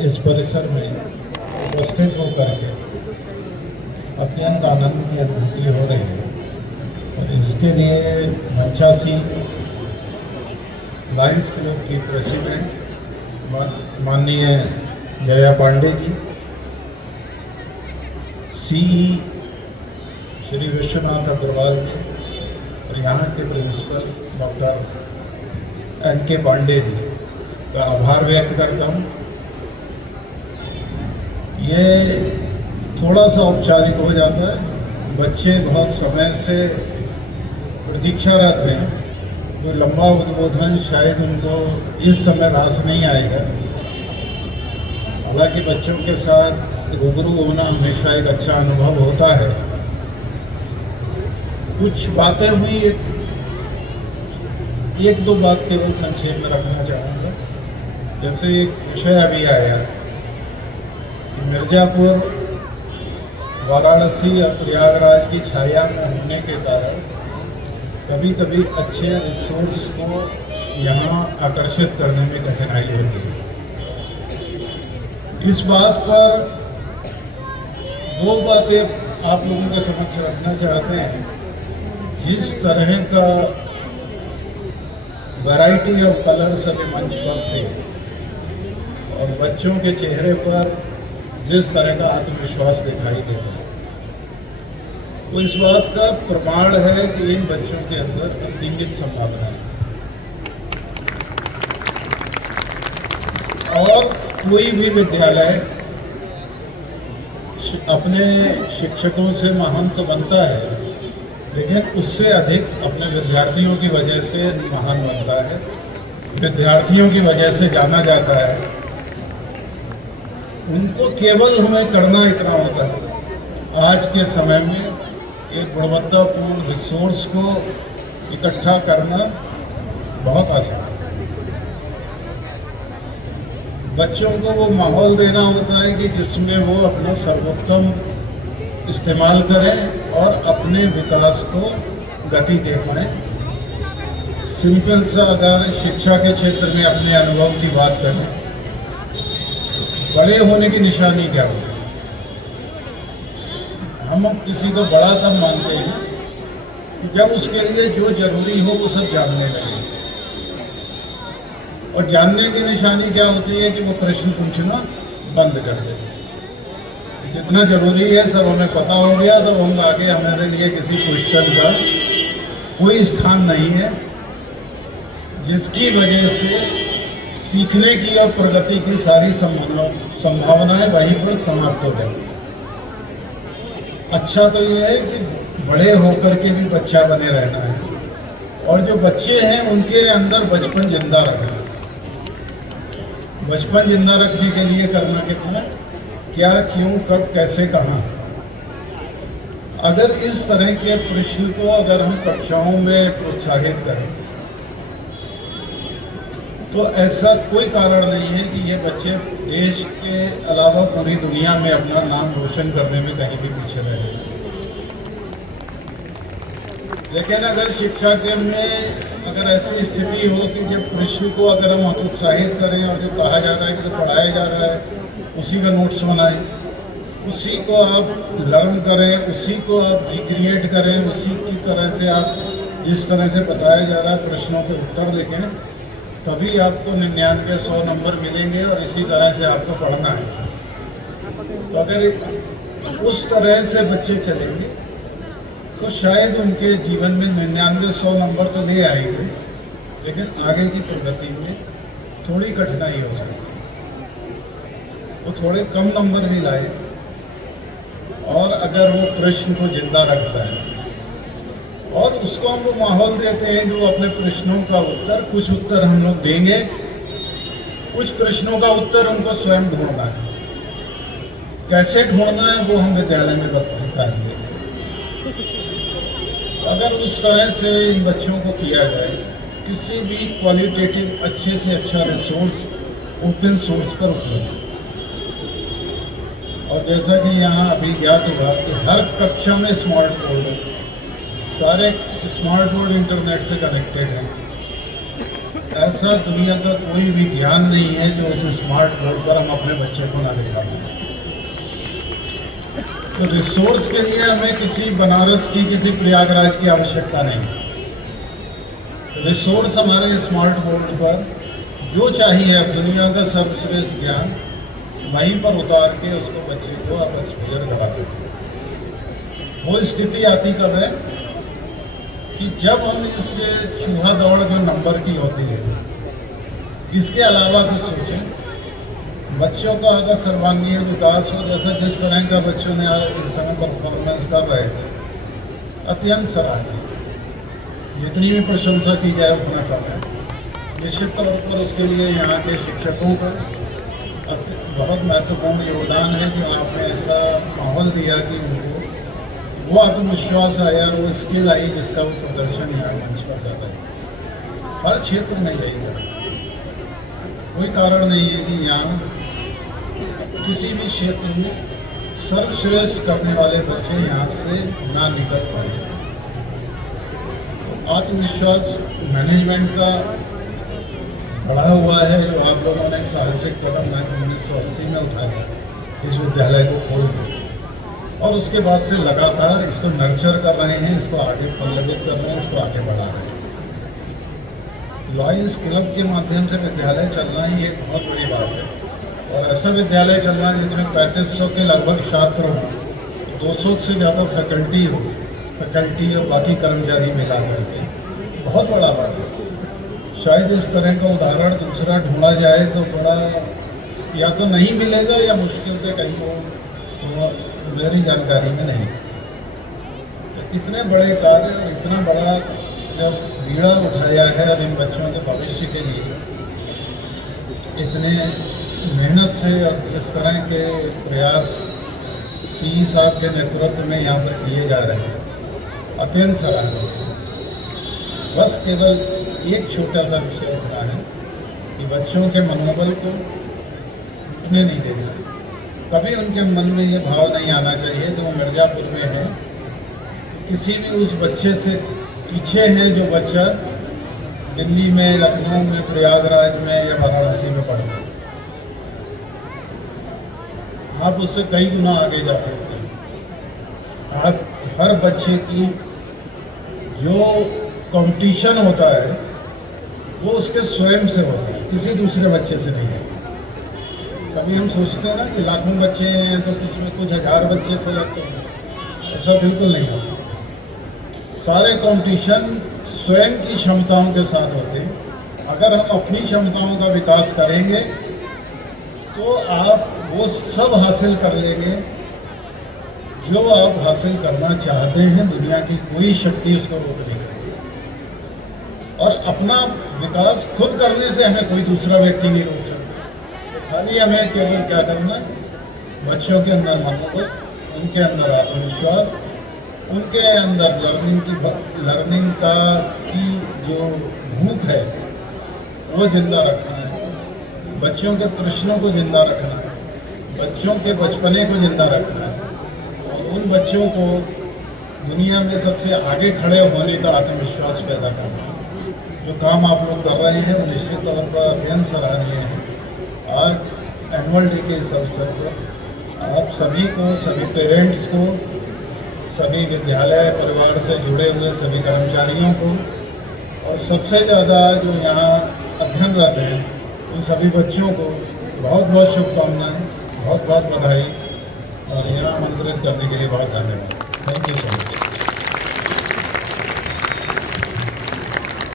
इस परिसर में उपस्थित होकर के अत्यंत आनंद की अनुभूति हो रही है और इसके लिए मंचासी लायंस क्लब की प्रेसिडेंट माननीय जया पांडे जी, सीई श्री विश्वनाथ अग्रवाल जी और यहाँ के principal doctor NK. Pandey ji का आभार व्यक्त करता हूँ। ये थोड़ा सा औपचारिक हो जाता है, बच्चे बहुत समय से प्रतीक्षारत हैं, कोई लंबा उद्बोधन शायद उनको इस समय रास नहीं आएगा। हालांकि बच्चों के साथ रूबरू होना हमेशा एक अच्छा अनुभव होता है। कुछ बातें हुई, एक दो बात केवल संक्षेप में रखना चाहूँगा। जैसे एक विषय अभी आया कि मिर्ज़ापुर, वाराणसी और प्रयागराज की छाया में होने के कारण कभी कभी अच्छे रिसोर्स को यहाँ आकर्षित करने में कठिनाई होती है। इस बात पर दो बातें आप लोगों के समक्ष रखना चाहते हैं। जिस तरह का वैरायटी ऑफ कलर्स अभी मंच पर थे और बच्चों के चेहरे पर जिस तरह का आत्मविश्वास दिखाई देता है, वो इस बात का प्रमाण है कि इन बच्चों के अंदर असीमित संभावना है और कोई भी विद्यालय अपने शिक्षकों से महान तो बनता है, लेकिन उससे अधिक अपने विद्यार्थियों की वजह से महान बनता है, विद्यार्थियों की वजह से जाना जाता है। उनको केवल हमें करना इतना होता है, आज के समय में एक गुणवत्तापूर्ण रिसोर्स को इकट्ठा करना बहुत आसान है। बच्चों को वो माहौल देना होता है कि जिसमें वो अपना सर्वोत्तम इस्तेमाल करें और अपने विकास को गति दे पाएँ। सिंपल सा अगर शिक्षा के क्षेत्र में अपने अनुभव की बात करें, बड़े होने की निशानी क्या होती है? हम किसी को बड़ा तब मानते हैं कि जब उसके लिए जो जरूरी हो वो सब जानने लगे। और जानने की निशानी क्या होती है कि वो प्रश्न पूछना बंद कर दे। जितना जरूरी है सब हमें पता हो गया, तो हम आगे हमारे लिए किसी क्वेश्चन का कोई स्थान नहीं है, जिसकी वजह से सीखने की और प्रगति की सारी संभावनाएं वहीं पर समाप्त हो जाती हैं। अच्छा तो ये है कि बड़े होकर के भी बच्चा बने रहना है और जो बच्चे हैं उनके अंदर बचपन जिंदा रखना। बचपन जिंदा रखने के लिए करना कितना, क्या, क्यों, कब, कैसे, कहाँ। अगर इस तरह के प्रश्न को अगर हम कक्षाओं में प्रोत्साहित करें तो ऐसा कोई कारण नहीं है कि ये बच्चे देश के अलावा पूरी दुनिया में अपना नाम रोशन करने में कहीं भी पीछे रह जाएंगे। लेकिन अगर शिक्षा के में अगर ऐसी स्थिति हो कि जब प्रश्न को अगर हम हतोत्साहित करें और जो कहा जा रहा है कि पढ़ाया जा रहा है उसी का नोट्स बनाएं, उसी को आप लर्न करें, उसी को आप रिक्रिएट करें, उसी की तरह से आप जिस तरह से बताया जा रहा है प्रश्नों के उत्तर लिखें, तभी आपको 99-100 नंबर मिलेंगे और इसी तरह से आपको पढ़ना है। तो अगर उस तरह से बच्चे चलेंगे तो शायद उनके जीवन में 99-100 नंबर तो ले आएंगे, लेकिन आगे की प्रगति में थोड़ी कठिनाई हो सकती है। वो थोड़े कम नंबर भी लाए और अगर वो प्रश्न को जिंदा रखता है और उसको हम वो माहौल देते हैं कि वो अपने प्रश्नों का उत्तर, कुछ उत्तर हम लोग देंगे, कुछ प्रश्नों का उत्तर उनको स्वयं ढूंढना है। कैसे ढूंढना है वो हम विद्यालय में बताएंगे। अगर उस तरह से इन बच्चों को किया जाए, किसी भी क्वालिटेटिव अच्छे से अच्छा रिसोर्स ओपन सोर्स पर उपलब्ध। और जैसा कि यहाँ अभी ज्ञात हुआ कि हर कक्षा में स्मार्ट बोर्ड है, सारे स्मार्ट बोर्ड इंटरनेट से कनेक्टेड हैं। ऐसा दुनिया का कोई भी ज्ञान नहीं है जो इस स्मार्ट बोर्ड पर हम अपने बच्चे को ना दिखा पाए। तो रिसोर्स के लिए हमें किसी बनारस की, किसी प्रयागराज की आवश्यकता नहीं। रिसोर्स हमारे स्मार्ट बोर्ड पर जो चाहिए, अब दुनिया का सर्वश्रेष्ठ ज्ञान वहीं पर उतार के उसको बच्चे को आप एक्सपोजर करा सकते हैं। वो स्थिति आती कब है कि जब हम इस चूहा दौड़ जो नंबर की होती है, इसके अलावा कुछ सोचें। बच्चों का अगर सर्वांगीण विकास हो, जैसा जिस तरह का बच्चों ने आज इस समय परफॉर्मेंस कर रहे थे, अत्यंत सराहनीय। जितनी भी प्रशंसा की जाए उतना कम है। निश्चित तौर पर उसके लिए यहाँ के शिक्षकों का बहुत महत्वपूर्ण योगदान है कि आपने ऐसा माहौल दिया कि उनको वो आत्मविश्वास आया, वो स्किल आई जिसका वो प्रदर्शन यहाँ मंच पर जाता है। हर क्षेत्र में यही है। कोई कारण नहीं है कि यहाँ किसी भी क्षेत्र में सर्वश्रेष्ठ करने वाले बच्चे यहाँ से ना निकल पाए। आत्मविश्वास मैनेजमेंट का बढ़ा हुआ है, जो आप लोगों ने एक साहसिक कदम 1980 में उठाया इस विद्यालय को खोल के, और उसके बाद से लगातार इसको नर्चर कर रहे हैं, इसको आगे पल्लवित कर रहे हैं, इसको आगे बढ़ा रहे हैं। लॉयंस क्लब के माध्यम से विद्यालय चलना ही एक बहुत बड़ी बात है, और ऐसा विद्यालय चलना जिसमें 3500 के लगभग छात्र हों, 200 से ज़्यादा फैकल्टी और बाकी कर्मचारी मिला करके, बहुत बड़ा बात है। शायद इस तरह का उदाहरण दूसरा ढूंढा जाए तो बड़ा या तो नहीं मिलेगा या मुश्किल से कहीं वो मेरी जानकारी में नहीं। तो इतने बड़े कार्य और इतना बड़ा जब बीड़ा उठाया है और इन बच्चों के भविष्य के लिए इतने मेहनत से और इस तरह के प्रयास सी साहब के नेतृत्व में यहाँ पर किए जा रहे हैं, अत्यंत सराहनीय है। बस केवल एक छोटा सा विषय इतना है कि बच्चों के मनोबल को उठने नहीं देना। कभी उनके मन में ये भाव नहीं आना चाहिए कि वो मिर्ज़ापुर में है, किसी भी उस बच्चे से पीछे है जो बच्चा दिल्ली में, लखनऊ में, प्रयागराज में या वाराणसी में पढ़ता है। आप उससे कई गुना आगे जा सकते हैं। आप हर बच्चे की जो कंपटीशन होता है वो उसके स्वयं से होता है, किसी दूसरे बच्चे से नहीं है। कभी हम सोचते हैं ना कि लाखों बच्चे हैं तो कुछ में कुछ हज़ार बच्चे से लगते हैं, ऐसा बिल्कुल नहीं होता। सारे कंपटीशन स्वयं की क्षमताओं के साथ होते हैं। अगर हम अपनी क्षमताओं का विकास करेंगे तो आप वो सब हासिल कर लेंगे जो आप हासिल करना चाहते हैं। दुनिया की कोई शक्ति उसको रोक नहीं सकती, और अपना विकास खुद करने से हमें कोई दूसरा व्यक्ति नहीं रोक सकता। खाली हमें केवल क्या करना, बच्चों के अंदर मनोबल, उनके अंदर आत्मविश्वास, उनके अंदर लर्निंग का की जो भूख है वो जिंदा रखना है, बच्चों के प्रश्नों को जिंदा रखना है, बच्चों के बचपने को जिंदा रखना है, और उन बच्चों को दुनिया में सबसे आगे खड़े होने का आत्मविश्वास पैदा करना है। जो काम आप लोग कर रहे हैं वो निश्चित तौर पर अत्यंत सराहनीय है। आज एनुअल डे के इस अवसर पर आप सभी को, सभी पेरेंट्स को, सभी विद्यालय परिवार से जुड़े हुए सभी कर्मचारियों को, और सबसे ज़्यादा जो यहाँ अध्ययनरत हैं उन सभी बच्चों को बहुत बहुत शुभकामनाएं, बहुत बहुत बधाई, और यहाँ आमंत्रित करने के लिए बहुत धन्यवाद। Thank you so much.